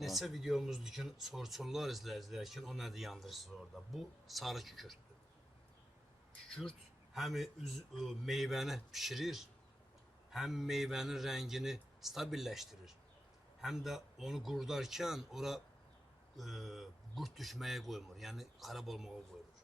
Neçə videomuzdur ki, soruşurlar izləyicilər ki, o nədir yandırsınız orada. Bu sarı kükürtdür. Kükürt həm meyvəni pişirir, həm meyvənin rəngini stabilləşdirir, həm də onu qurudarkən ora qurd düşməyə qoymur, yəni xarab olmağa qoymur.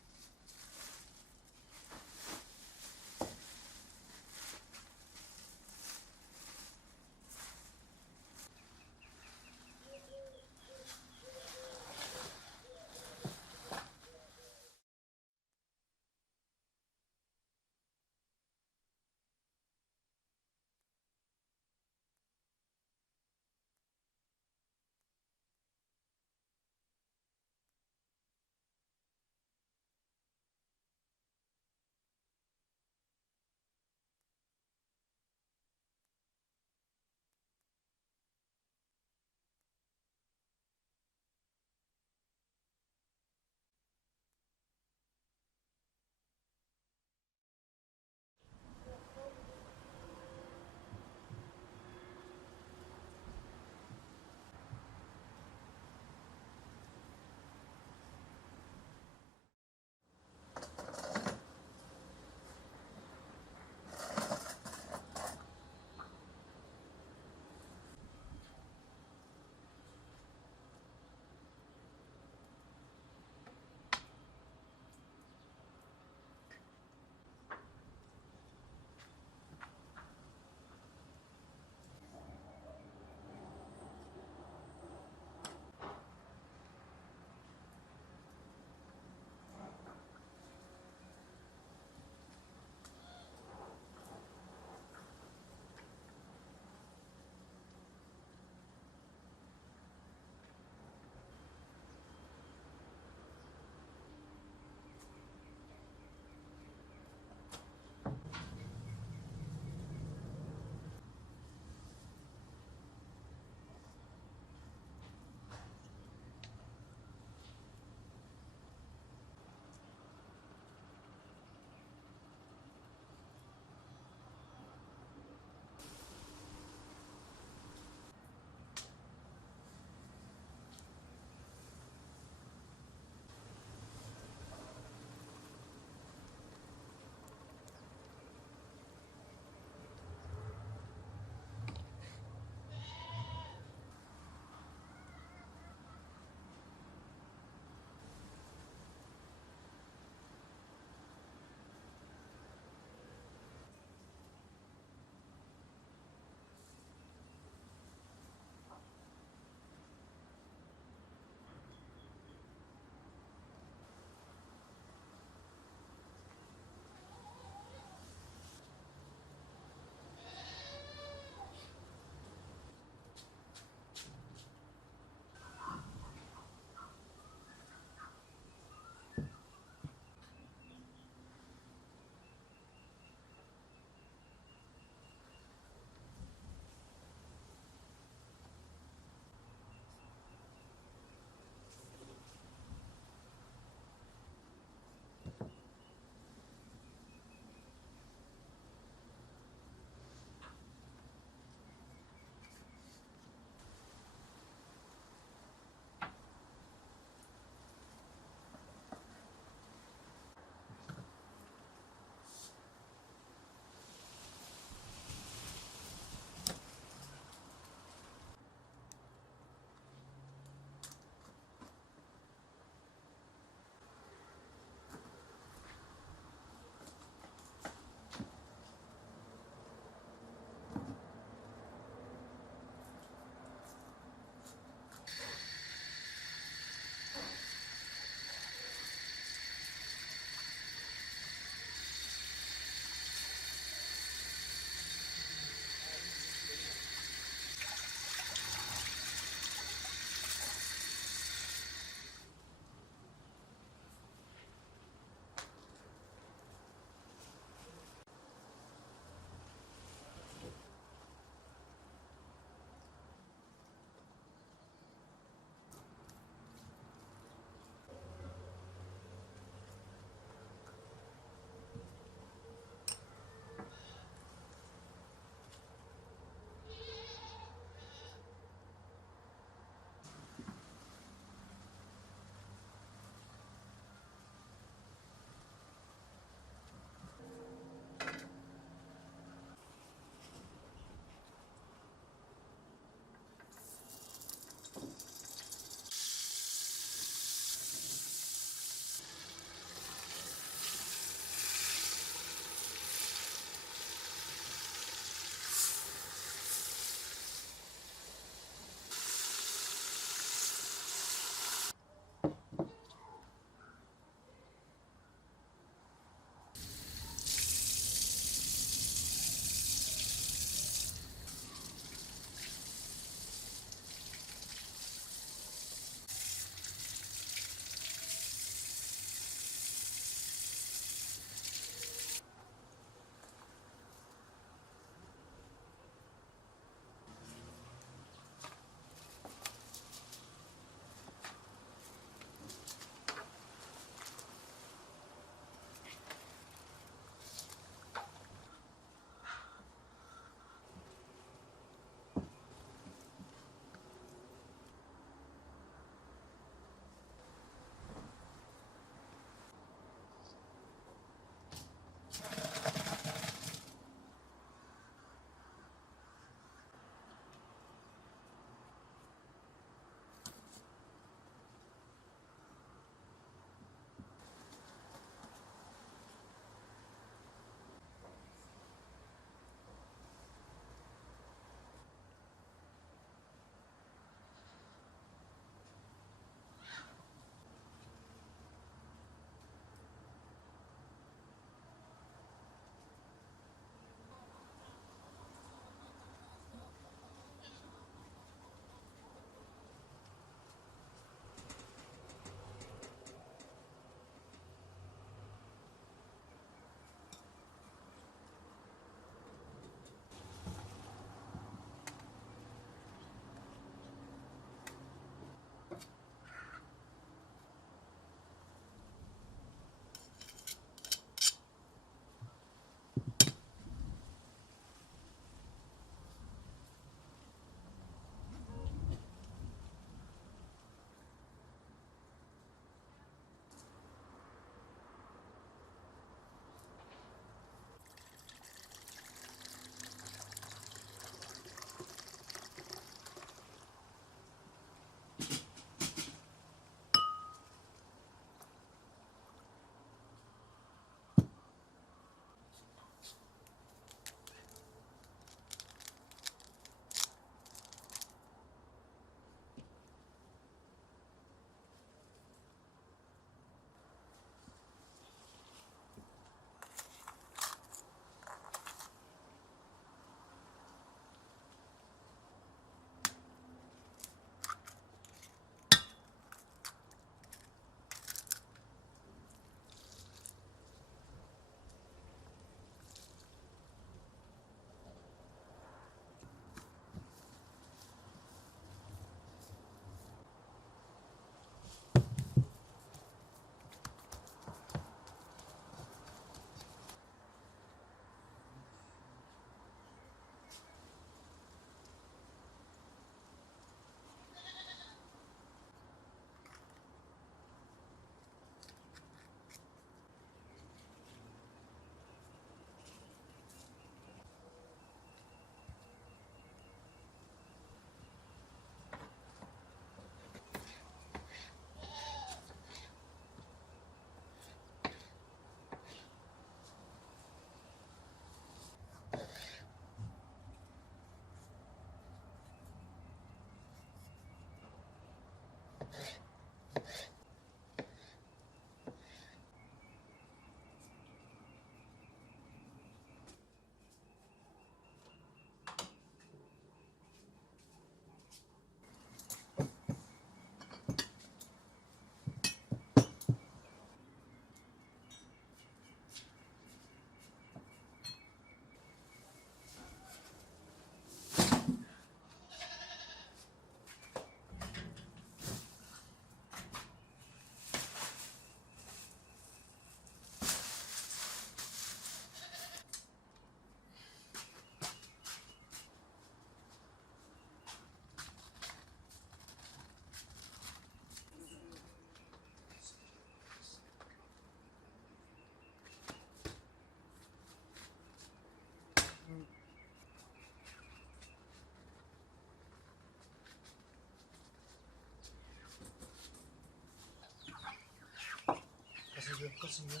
Yapasın ya.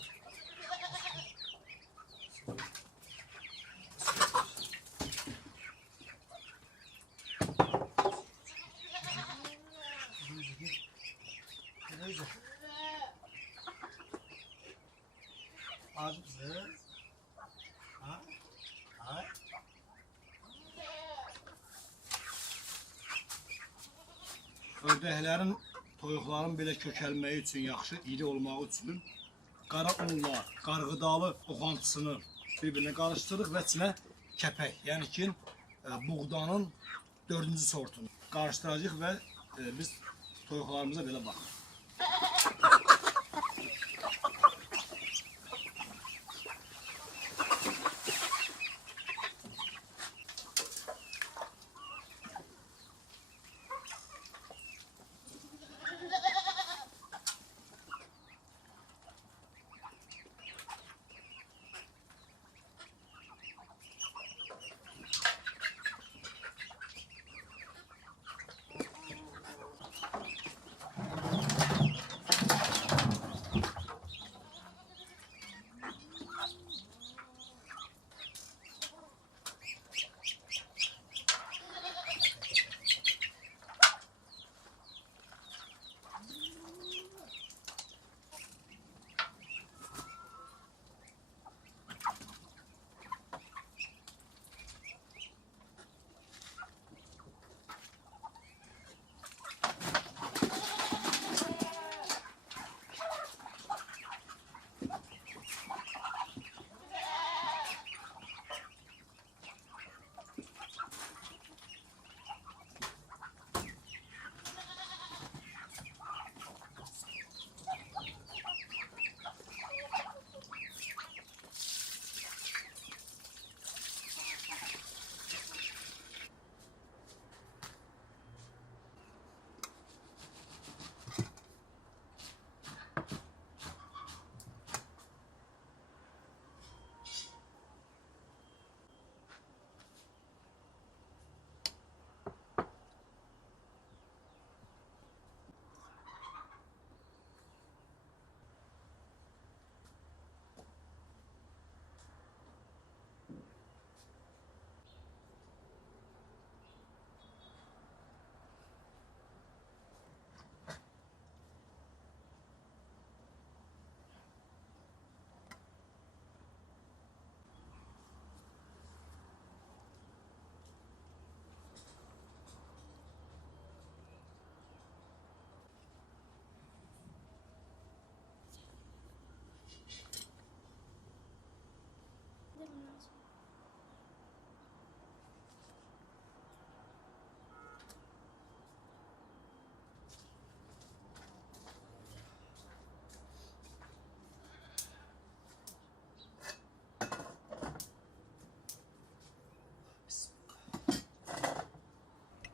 Az bize. Ha? Ha? Ördəklərin, toyuqların belə kökəlməyi üçün, yaxşı iri olmağı üçün qara unla qarğıdalı oxantısını bir-birinə qarışdırırıq və içinə kəpək, yəni ki, buğdanın 4-cü sortunu qarışdıracağıq və biz toyuqlarımıza belə baxırıq.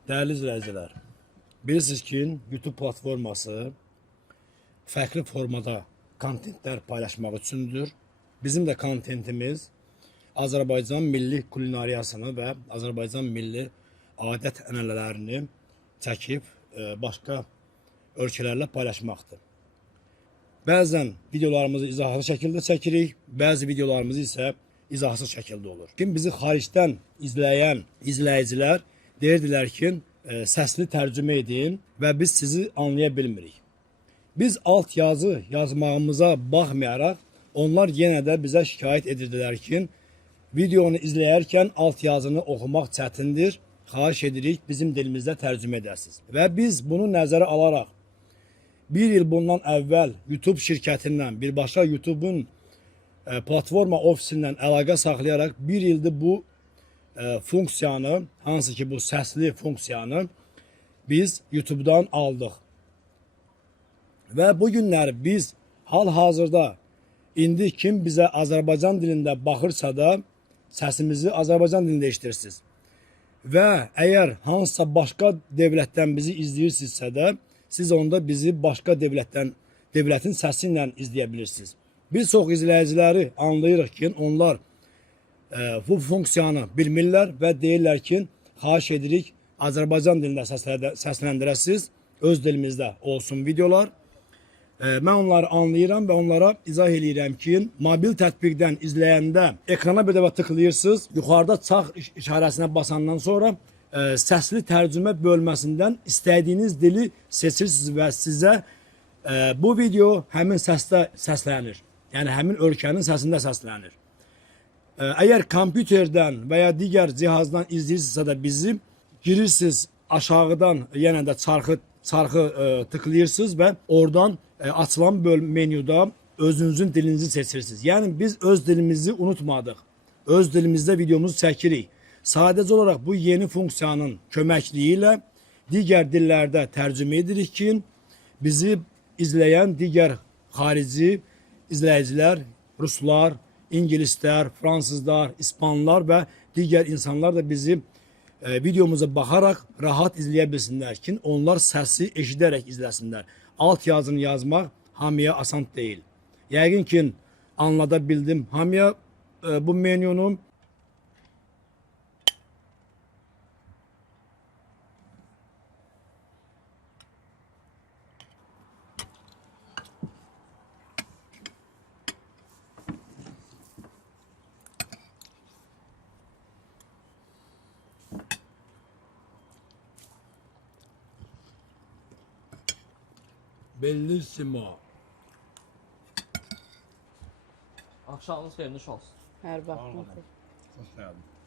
Değerli izleyiciler, bilirsiniz ki YouTube platforması farklı formada kontentler paylaşmak üçündür. Bizim de kontentimiz Azərbaycan milli kulinariyasını ve Azərbaycan milli adət ənənələrini çəkib başka ölkələrlə paylaşmaqdır. Bəzən videolarımızı izahlı şəkildə çəkirik, bəzi videolarımız isə izahsız şəkildə olur. Kim bizi xaricdən izləyən izləyicilər deyirdilər ki, səsli tərcümə edin və biz sizi anlaya bilmirik. Biz alt yazı yazmağımıza baxmayaraq, onlar yenə də bizə şikayət edirdilər ki, videonu izləyərkən alt yazını oxumaq çətindir, xahiş edirik bizim dilimizdə tərcümə edəsiniz. Və biz bunu nəzərə alaraq, bir il bundan əvvəl YouTube şirkətindən, birbaşa YouTube'un platforma ofisindən əlaqə saxlayaraq bir ildir bu funksiyanı, hansı ki bu səsli funksiyanı biz YouTube'dan aldıq. Və bu günlər biz hal-hazırda indi kim bizə Azərbaycan dilində baxırsa da səsimizi Azərbaycan dilində eşitirsiniz. Və əgər hansısa başqa dövlətdən bizi izləyirsinizsə də siz onda bizi başqa dövlətin səsi ilə izləyə bilirsiniz. Bir çox izləyiciləri anlayırıq ki, onlar bu funksiyanı bilmirlər və deyirlər ki, xahiş edirik Azərbaycan dilində səsləndirəsiniz, öz dilimizdə olsun videolar. Mən onları anlayıram və onlara izah eləyirəm ki, mobil tətbiqdən izləyəndə ekrana bir dəfə tıklayırsınız, yuxarıda çarx işarəsinə basandan sonra səsli tərcümə bölməsindən istədiyiniz dili seçirsiniz və sizə bu video həmin səsdə səslənir. Yəni həmin ölkənin səsində səslənir. Əgər kompüterdən və ya digər cihazdan izləyirsinizsə də bizi girirsiniz aşağıdan yenə də çarxı tıklayırsınız və oradan açılan menyuda özünüzün dilinizi seçirsiniz. Yəni biz öz dilimizi unutmadıq. Öz dilimizdə videomuzu çəkirik. Sadəcə olaraq bu yeni funksiyanın köməkliyi ilə digər dillərdə tərcümə edirik ki, bizi izləyən digər xarici izləyicilər, ruslar, ingilislər, fransızlar, ispanlar və digər insanlar da bizi videomuza baxaraq rahat izləyə bilsinlər ki, onlar səsi eşidərək izləsinlər. Alt yazını yazmaq hamıya asan deyil. Yəqin ki, anlada bildim hamıya bu menyunu. Bellissimo. Akşamınız xeyirli olsun. Hər vaxt. Hoş geldin.